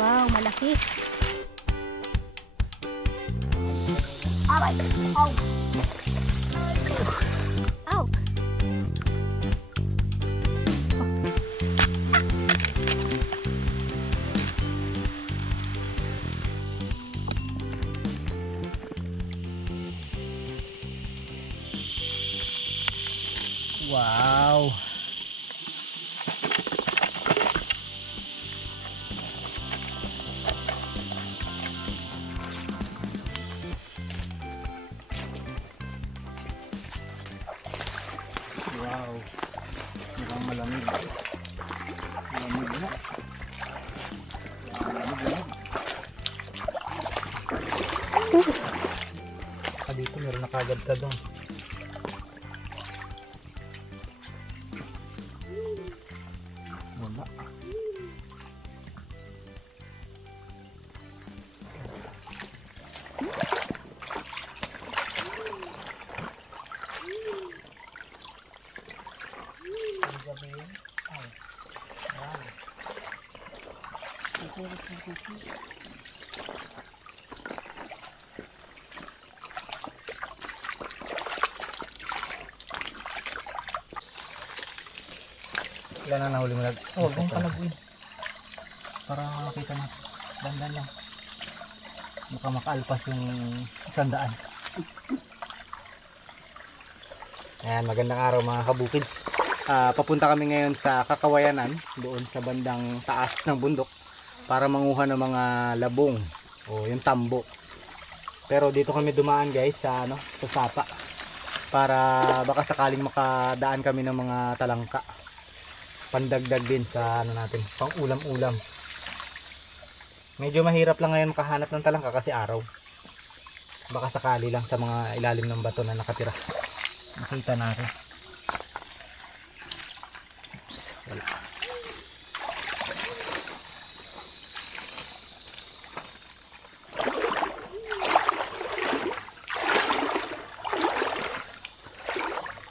Wow, malaki. Aray! Aw! Ow! Wow. Wow. Mukhang malamig. Malamig na. Malamig. Dito meron nakagad ka doon. Wala. Ilan na nahuli mo na? Huwag mong palaguin. Para makita mo. Dandan lang. Baka makaalpas yung 100. Ayan, magandang araw mga kabukids. Papunta kami ngayon sa Kakawayanan, doon sa bandang taas ng bundok, para manguha ng mga labong o yung tambo. Pero dito kami dumaan guys sa sa sapa, para baka sakaling makadaan kami ng mga talangka. Pandagdag din sa natin, pang ulam-ulam. Medyo mahirap lang ngayon makahanap ng talangka kasi araw. Baka sakali lang sa mga ilalim ng bato na nakatira. Makita natin. Oops, wala.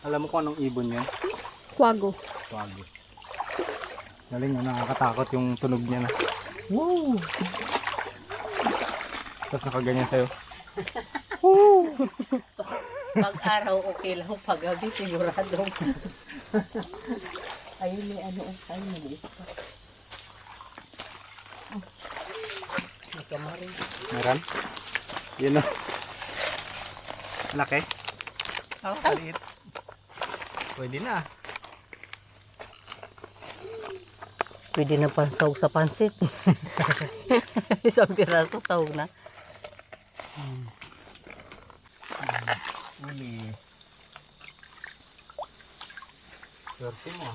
Alam mo kung anong ibon yan? Kwago. Kwago. Galing mo, nakakatakot yung tunog niya na. Woo! Tapos nakaganyan sa'yo. Woo! Pag araw okay lang, pag gabi sigurado. Ayun may ano, ay maliit pa. May kamarin. Meron? Yun o. Laki? Oo, maliit. Pwede na. Pwede na pansawag sa pansit. Isang piraso, tawag na. Uli. Swerte mo.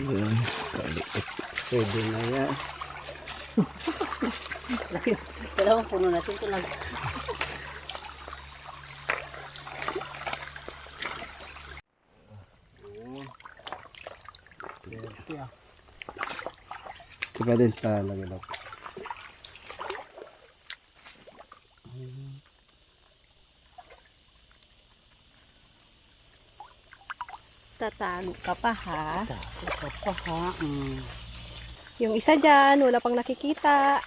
Yan, kaliit. Pwede na yan. Dalawang puno natin ito lang. Iba din sa lagalok. Tatago ka pa ha. Ito pa ha. Yung isa dyan, wala pang nakikita.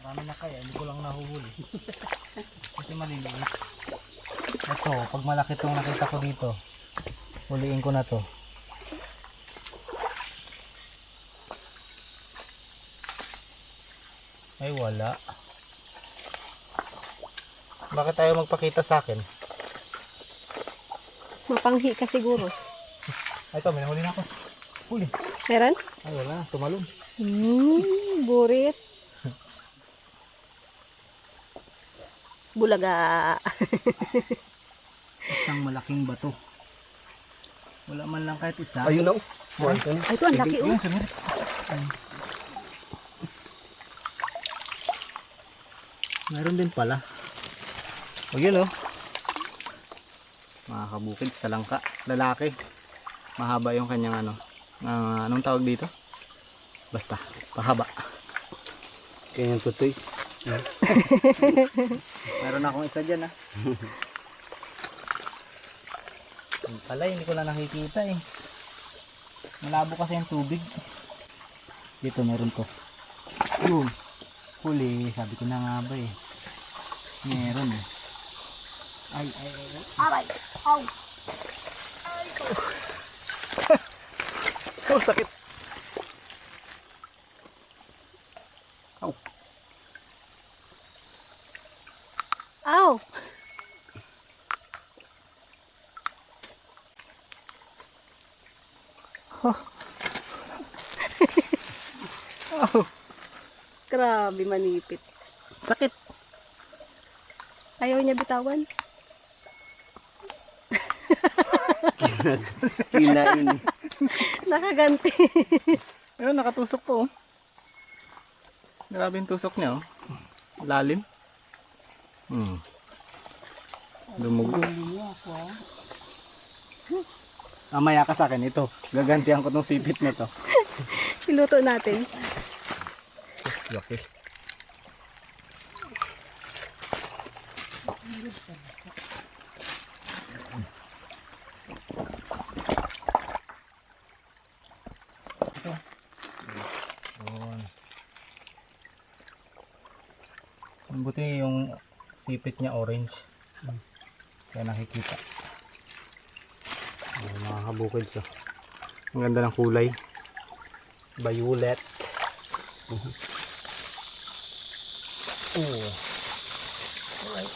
Marami na kaya, hindi ko lang nahuhuli. Kasi maliliit. Ito, pag malaki itong nakita ko dito, huliin ko na to. Ay wala. Bakit tayo magpakita sa akin? Mapanghi ka siguro. Ay ito, may nahuli na ako. Huli. Meron? Ay wala, tumalon. Burit. Bulaga. Isang malaking bato. Wala man lang kahit isa. Ayun na. Ay, ito ang laki oh. Meron din pala. O yun oh. Mga kabukids, talangka. Lalaki. Mahaba yung kanyang anong tawag dito? Basta, pahaba. Ganyan tutoy. Meron akong isa dyan ah. Yung pala, hindi ko na nakikita eh. Malabo kasi yung tubig. Dito meron to. Yun. Huli, sabi ko na nga ba eh. Meron eh. Ay. Aray! Aw! Oh, sakit! Aw! Ow! Aw! Grabe manipit. Sakit! Ayaw niya bitawan. Kinain. Nakaganti. Ayun, nakatusok to oh. Grabe yung tusok niya oh. Lalim. Lumugo. Mamaya ka sa akin ito. Gagantihan ko tong sipit na to. Iluto natin. Laki. Ang buti yung sipit niya orange. Kaya nakikita. Mga kabukids oh. Ang ganda ng kulay. Violet. Oh. Alright.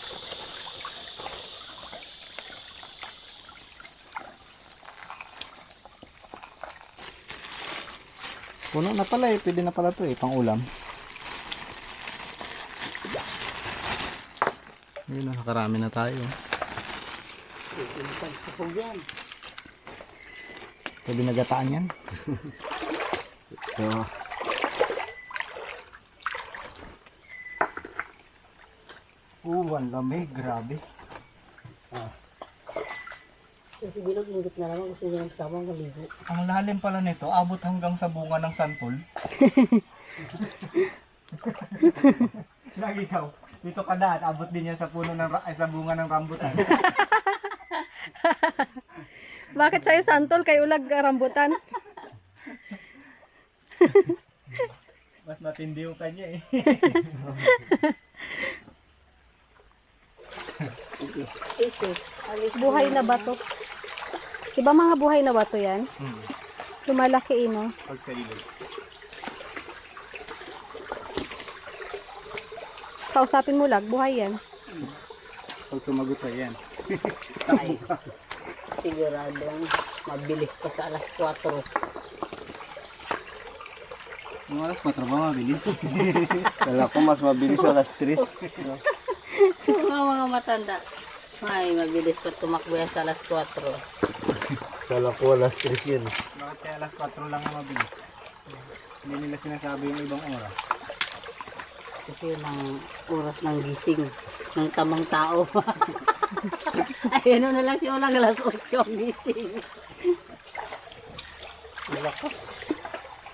Puno na pala eh. Pwede na pala to eh. Pang ulam. Ayun na. Nakarami na tayo. Pwede nagataan yan. So, Ang lamig. Grabe. Kasi bilog, ingit na naman. Gusto niya ng sabang maligo. Ang lalim pala nito. Abot hanggang sa bunga ng santol. Lagi ikaw. Dito ka daan. Abot din yan sa puno ng sa bunga ng rambutan. Bakit sa'yo santol kay ulag rambutan? Mas matindi yung kanya eh. Buhay na bato. Diba mga buhay na bato yan? Lumalaki no? Pag sa ilog. Kausapin mo lag, buhay yan. Pag sumagot sa yan. Ay, siguradong mabilis pa sa alas 4. Yung alas 4 ba mabilis? kala ko mas mabilis alas 3. Mga matanda. Ay, mabilis pa tumakbo yan sa alas 4. Kala ko alas 3 yun. Bakit kaya alas 4 lang ang mabilis? Hindi nila sinasabi yung ibang oras. Kasi yun ang oras ng gising ng tamang tao. Ayun na lang si Ulang alas 8 ang gising. Lakas.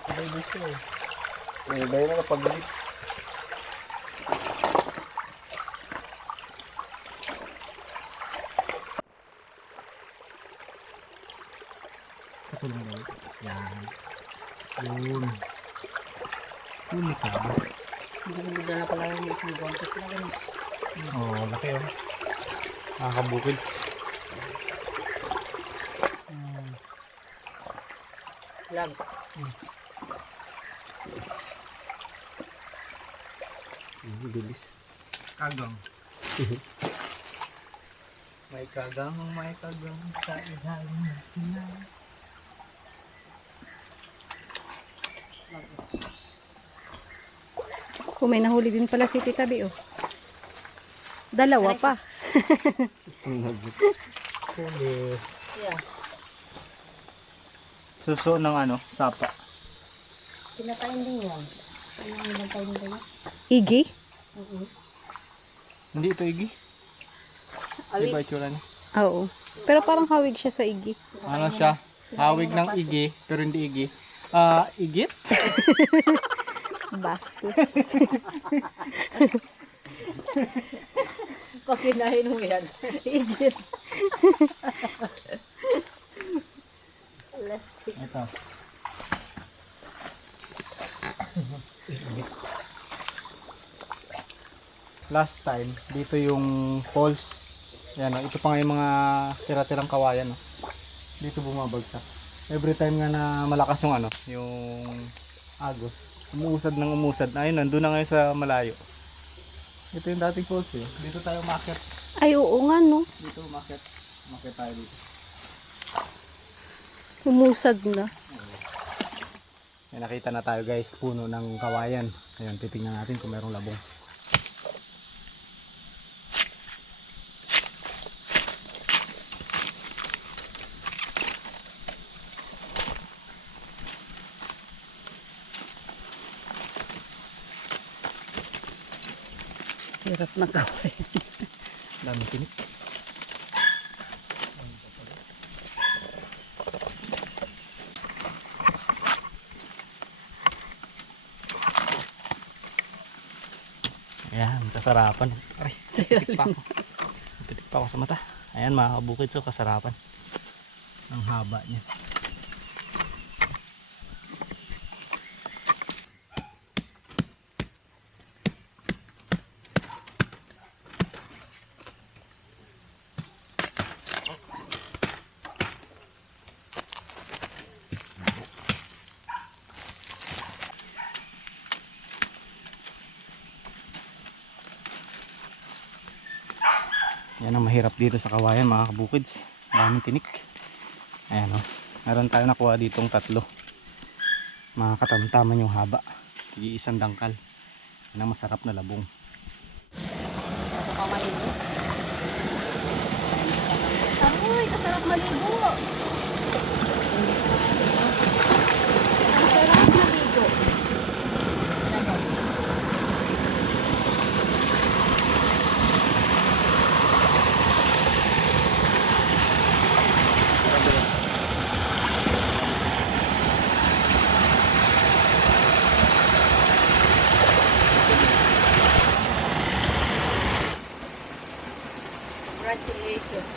Sabay gusto eh. May iba yun na pagbilit. Ito lang daw. Yan. Yun. Huli ka. Hindi na pala yung isang gontos na ganun. Oo, laki oh. Nakakabukids. Lag. Bilis. Kagang. May kagang sa ilalim ng pinay. Kung may nahuli din pala si Tita B, oh. Dalawa pa. Huli. Yeah. Suso ng ano, sapa. Pinakain din yan. Ano ang nagkain din yan? Igi? Hindi ito igi. Di ba itsura niya? Oo. Pero parang hawig siya sa igi. Ano siya? Hawig ng igi, pero hindi igi. Igit? Bastos. Pag kinain mo yan. Igit. Ito. Last time, dito yung falls. Yan, ito pa nga yung mga tira-tirang kawayan. No? Dito bumabagsak. Every time nga na malakas yung yung agos. Umuusad ng umusad. Ayun, nandun na ngayon sa malayo. Ito yung dating falls eh. Dito tayo umakyat. Ay, oo nga, no? Dito umakyat. Umakyat tayo dito. Umusad na. May nakita na tayo guys, puno ng kawayan. Ayan, titingnan natin kung merong labong. Hirap na kaway. Dami tinik. Ayan, kasarapan. Aray, pitik pa ako. Pitik pa ako sa mata. Ayan mga kabukid, so kasarapan. Ang haba niya. Yan ang mahirap dito sa kawayan mga kabukids. Daming tinik. Ayan o. Meron tayo nakuha ditong 3. Mga katamtaman yung haba. Isang dangkal. Yan ang masarap na labong. Aroy, kasarap maligo. Masarap maligo. Congratulations.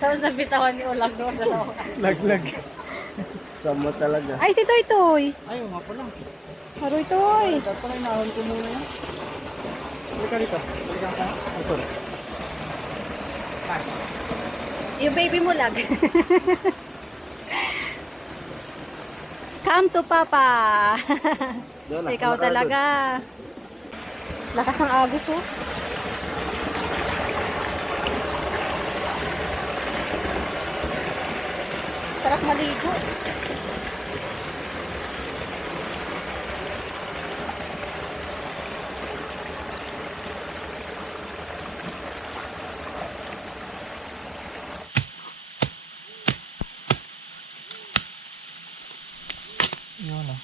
Tapos nabitawan ni Ulang doon. Laglag. Sama talaga. Ay, si Toy Toy. Ayaw nga pala. Aroy Toy. Dapat pala inahon ko muna yan. Halika dito. Halika ka. Ito. Yung baby mo lag. Come to Papa. Doon, Ikaw nakakara talaga. Lakas ng agos, oh. Sarap maligo. Yun o.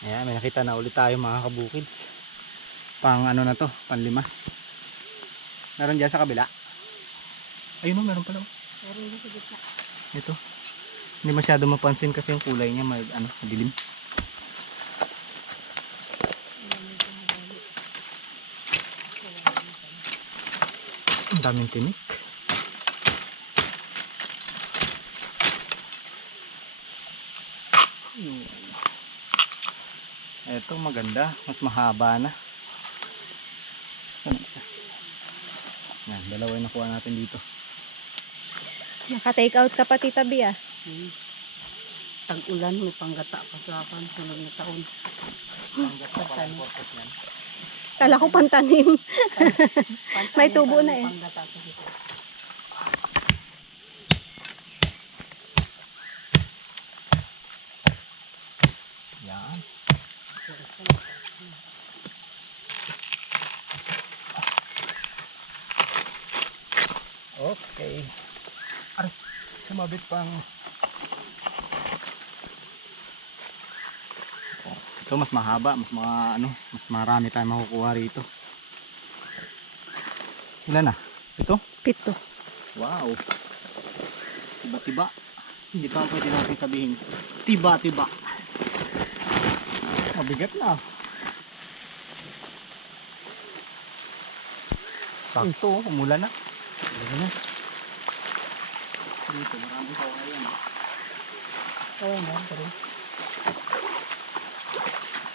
Ayan, may nakita na ulit tayo mga kabukids. Pang ano na to, pang 5. Meron dyan sa kabila. Ayun o, meron pala o. Meron din sa gitna. Ito. Hindi masyado mapansin kasi yung kulay niya madilim. Ang daming tinik. Ito maganda, mas mahaba na. Saan ang isa? Yan, dalawa yung nakuha natin dito. Naka-take out ka pa, Tita B, ah. Tag-ulan, may panggata pa sa akin. Sunod na taon. Kala ko pantanim. May tubo na eh. Panggata pa dito. Yan. Okay. Aray, sumabit pang. Ito mas mahaba, mas mas marami tayong makukuha rito. Ilan na? Ito? 7. Wow. Tiba-tiba. Hindi pa pwede natin sabihin. Tiba-tiba. Mabigat na. Sakto, umulan na. Umulan na. Dito, maraming kawayan. Kawayan na, pero.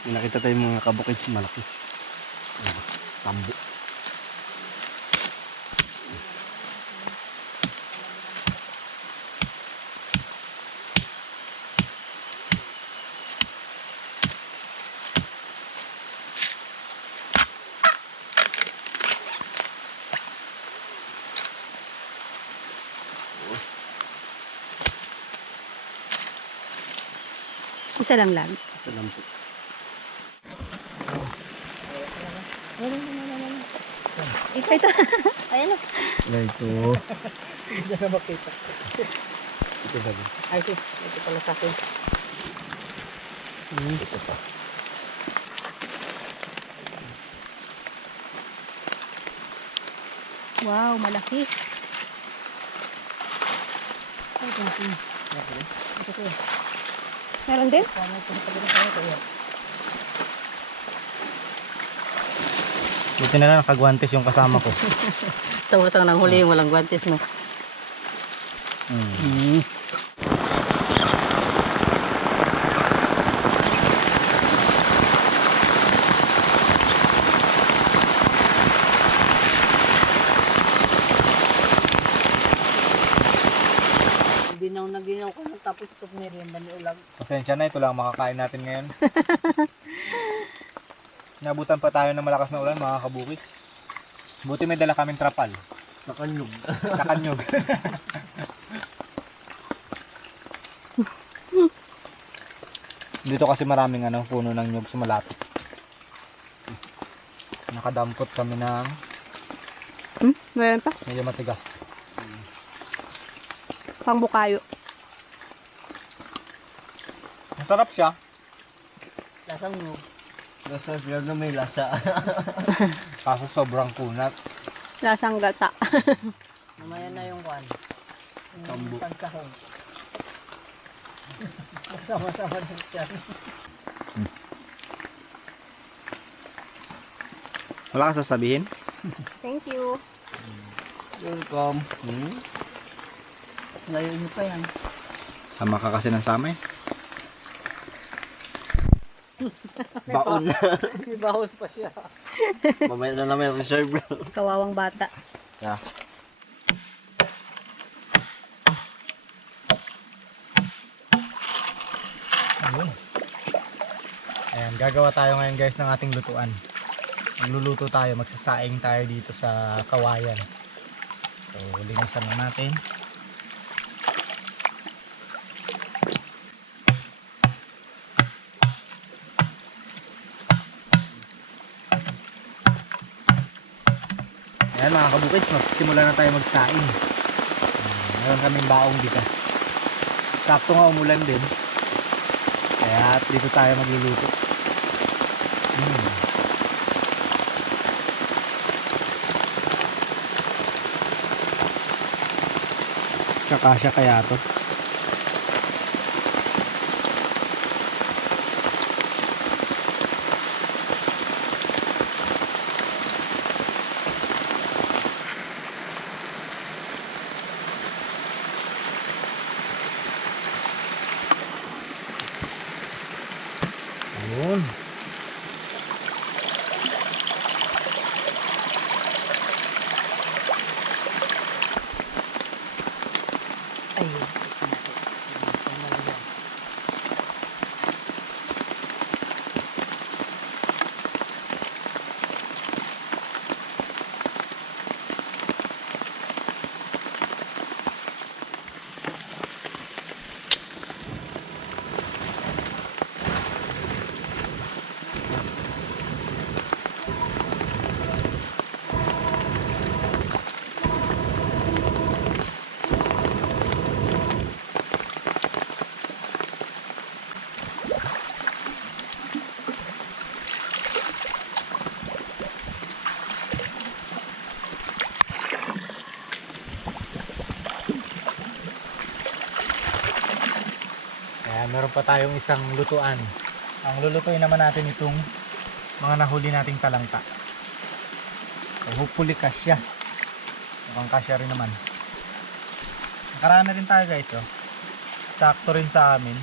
May nakita tayong mga kabukid malaki. Tambo. Isa lang lang. Sa lampo. Ito. Ayan o. Ito. Hindi na makita. Ito ba? Ay, ito pala sa akin. Ito pa. Wow, malaki. Meron din? Buti na lang nakagwantes yung kasama ko. Tawasang nang huli yung walang guantes, no? Ginaw ko ng tapos ito merienda ni Ulag. Pasensya na, ito lang makakain natin ngayon. Nabutan pa tayo ng malakas na ulan mga kabukis. Buti may dala kaming trapal. Nakanyog. Kakanyog. Dito kasi maraming puno ng nyug sa malapit. Nakadampot kami ng Meron pa? medyo matigas. Pangbukayo. Masarap siya. Lasang mo. Lasa sila na may lasa. Kaso sobrang kunat. Lasang gata. Mamaya na yung kuan. Tambo. Pagkahong. Sama-sama din siya. Wala ka sasabihin? Thank you. Welcome. Layo niyo pa yan. Tama ka kasi ng samay. Baon na. May bawal pa siya. Mamaya na namin reserve. Kawawang bata. Yeah. Ayun. Ayan, gagawa tayo ngayon guys ng ating lutuan. Magluluto tayo, magsasaing tayo dito sa kawayan. So, linisan na natin. Ayan mga kabukids, magsisimula na tayo magsaing. Meron kaming baong bigas. Sakto nga umulan din. Kaya dito tayo magluluto. Kakasya kaya to. Ayun. Ayun. meron pa tayong isang lutuan. Ang lulutuin naman natin itong mga nahuli nating talangka. So, hopefully kasya. Mukhang kasya rin naman. Nakaraan na rin tayo guys. Oh. Sakto rin sa amin.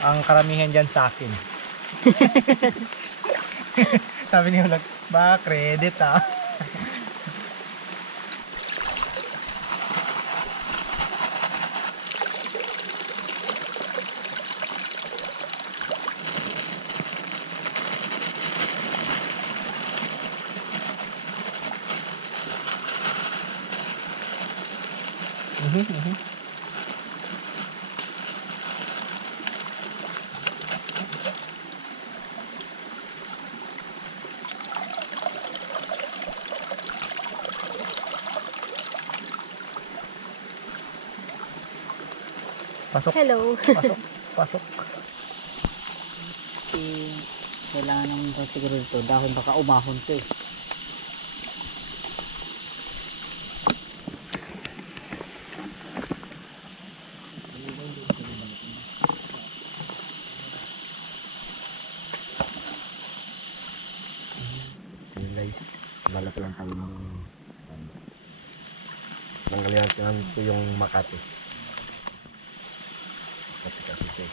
Ang karamihan dyan sa akin. Sabi ni Ulag, ba credit ah. Pasok, Hello. pasok, pasok. Kailangan naman daw siguro ito. Dahon baka umahon to eh. Ayun guys, balat lang tayo ng nangalihan ko yung Makati. Kasi siya.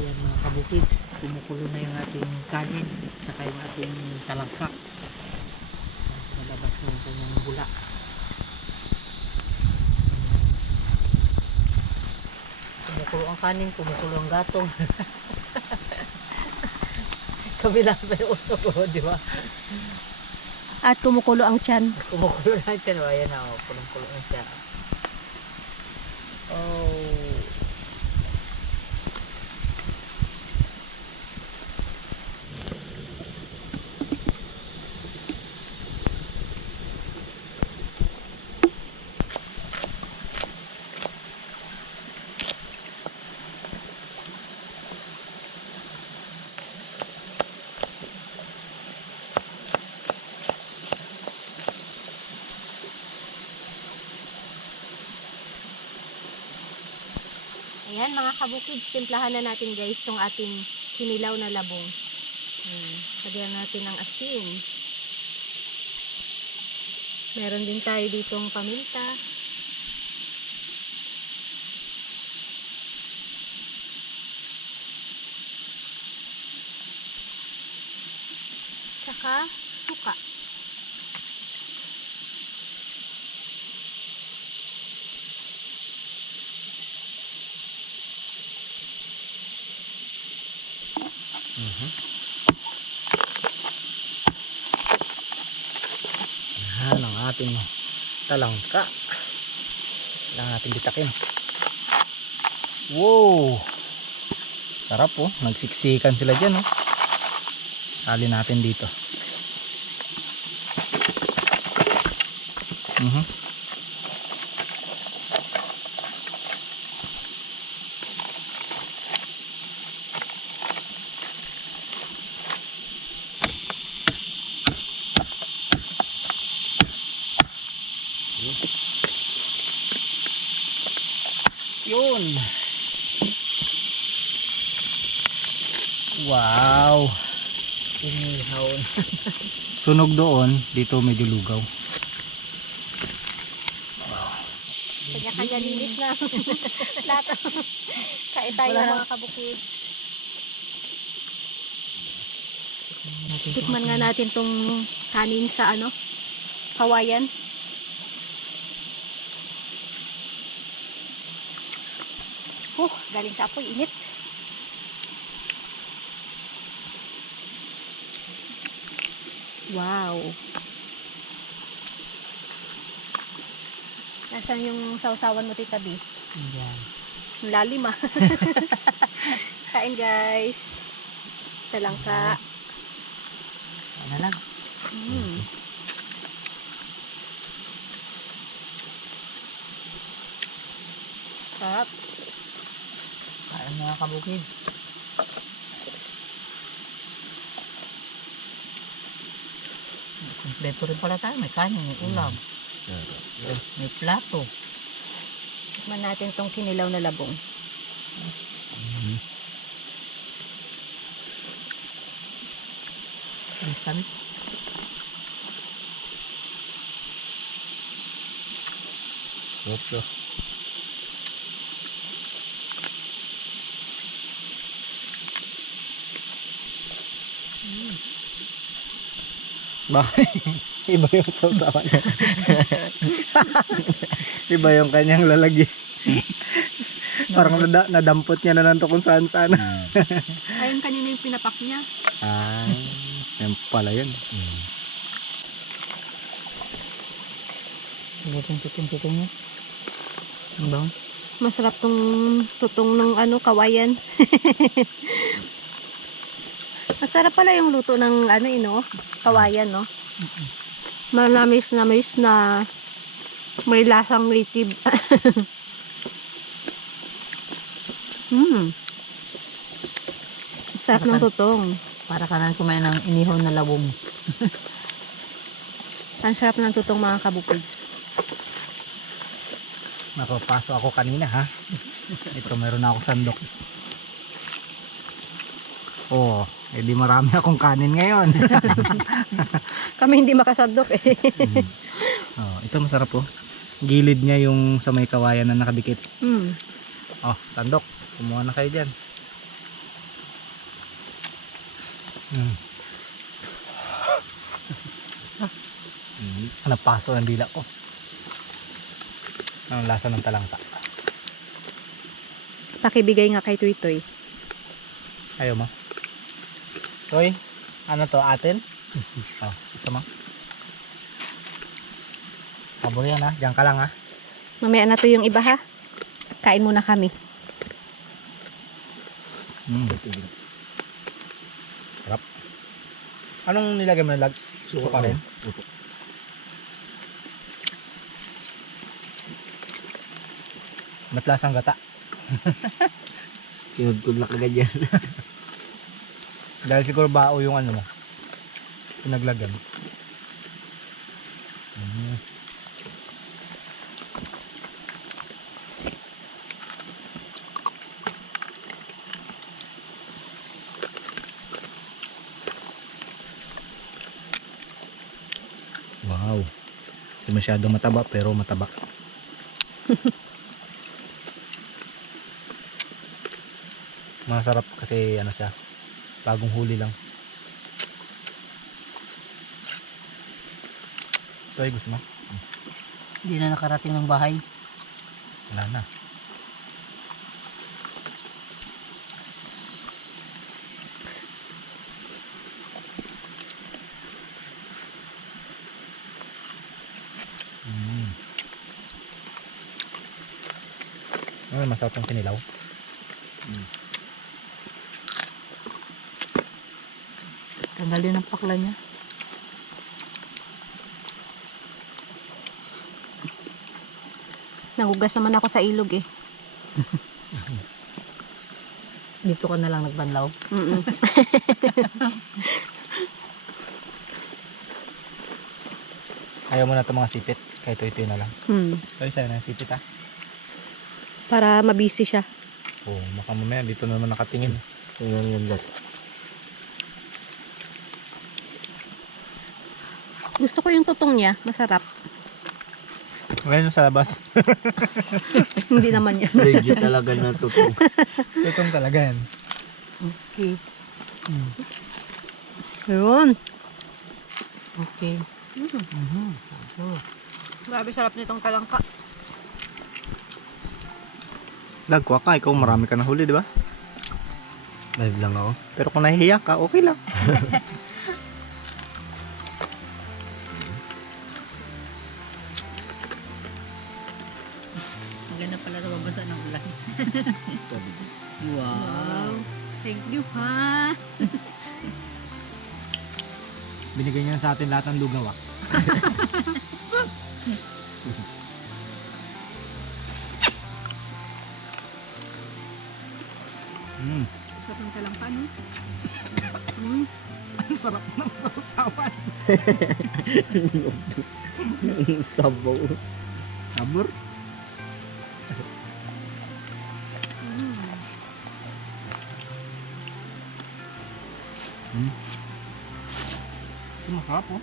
Ayan mga kabukids, kumukulo na yung ating kanin saka yung ating talangka. Nalabas na yung kanyang bula. Kumukulo ang kanin, kumukulo ang gatong. Kabila pa yung usok ko, di ba? At kumukulo ang tiyan. Kumukulo na siya, no? Ayan na, oh, kulong-kulo na siya. Oh. Ayan mga kabukids, timplahan na natin guys tong ating kinilaw na labong. Lagyan natin ng asin. Meron din tayo ditong paminta. Tsaka suka. Yan ang ating talangka. Kailangan natin bitakin. Wow! Sarap oh. Nagsiksikan sila dyan oh. Sali natin dito. Yun. Wow. Inihaw. Sunog doon, dito medyo lugaw. Kanya-kanya linis na. Lahat. Kain tayo mga kabukids. Tikman nga natin tong kanin sa ano, kawayan. Galing sa apoy, init. Wow. Nasaan yung sausawan mo, Tita B? Yan. Ang lalim ah. Kain guys. Talangka. Ano lang. Mm. Sarap. Kain mga kabukid. Kompleto rin pala tayo. May kanin, may ulam. May plato. Tikman natin tong kinilaw na labong. Ang tamis. Opo. Bakit? Iba yung sausawan niya. Iba yung kanyang lalagi. Parang nadampot niya na nanto kung saan saan. Ayun kanina yung pinapak niya. Ah, yan pala yun. Tutong niya. Ang bang? Masarap tong tutong ng ano, kawayan. Masarap pala yung luto ng ano, kawayan, no? Manamis-namis na may lasang native. Sarap ng tutong. Para ka nang kumain ng inihon na labong. Ang sarap ng tutong, mga kabukids. Nakapasok ako kanina ha. Ito meron na ako sandok. Oh, edi marami akong kanin ngayon. Kami hindi makasandok eh. Oh, ito masarap oh. Gilid niya yung sa may kawayan na nakadikit. Oh, sandok. Kumuha na kayo dyan. Napaso ng dila ko. Ang lasa ng talangka. Pakibigay nga kay Toy-Toy. Ayaw mo? Toy, ano to? Atin? Oh, ito mo. Pabor yan ha. Diyan ka lang ha. Mamaya na to yung iba ha. Kain muna kami. Sarap. Anong nilagay mo na lag? Suka rin? Ba't lasang gata? Tinudtod na kagad yan. Dahil siguro bao yung ano mo. Pinaglagyan. Wow. Hindi masyadong mataba pero mataba. Masarap kasi ano siya, bagong huli lang. Ito ay gusto mo? Hindi na nakarating ng bahay. Wala na. Ay, masarap ang kinilaw. Tanggalin ang pakla niya. Nagugas naman ako sa ilog eh. Dito ka na lang nagbanlaw. Ayaw mo na ito mga sipit. Kahit ito na lang. Ay, sa'yo na yung sipit ha. Para mabisi siya. Oo, baka mamaya dito na naman nakatingin. Tingnan yan dyan. Gusto ko yung tutong niya. Masarap. Ngayon sa labas. Hindi naman yan. Legit talaga na tutong. Tutong talaga yan. Okay. Ayun. Okay. Grabe sarap nitong talangka. Lagwa ka, ikaw marami ka na huli, di ba? Live lang ako. Pero kung nahihiya ka, okay lang. Maganda pala nababasa ng ulan. Wow. Thank you, ha? Binigay niya sa atin lahat ng lugaw, ah. Sarap ng talangka, no? Ang sarap ng sausawan. Sabaw. Sabor. Masarap, oh.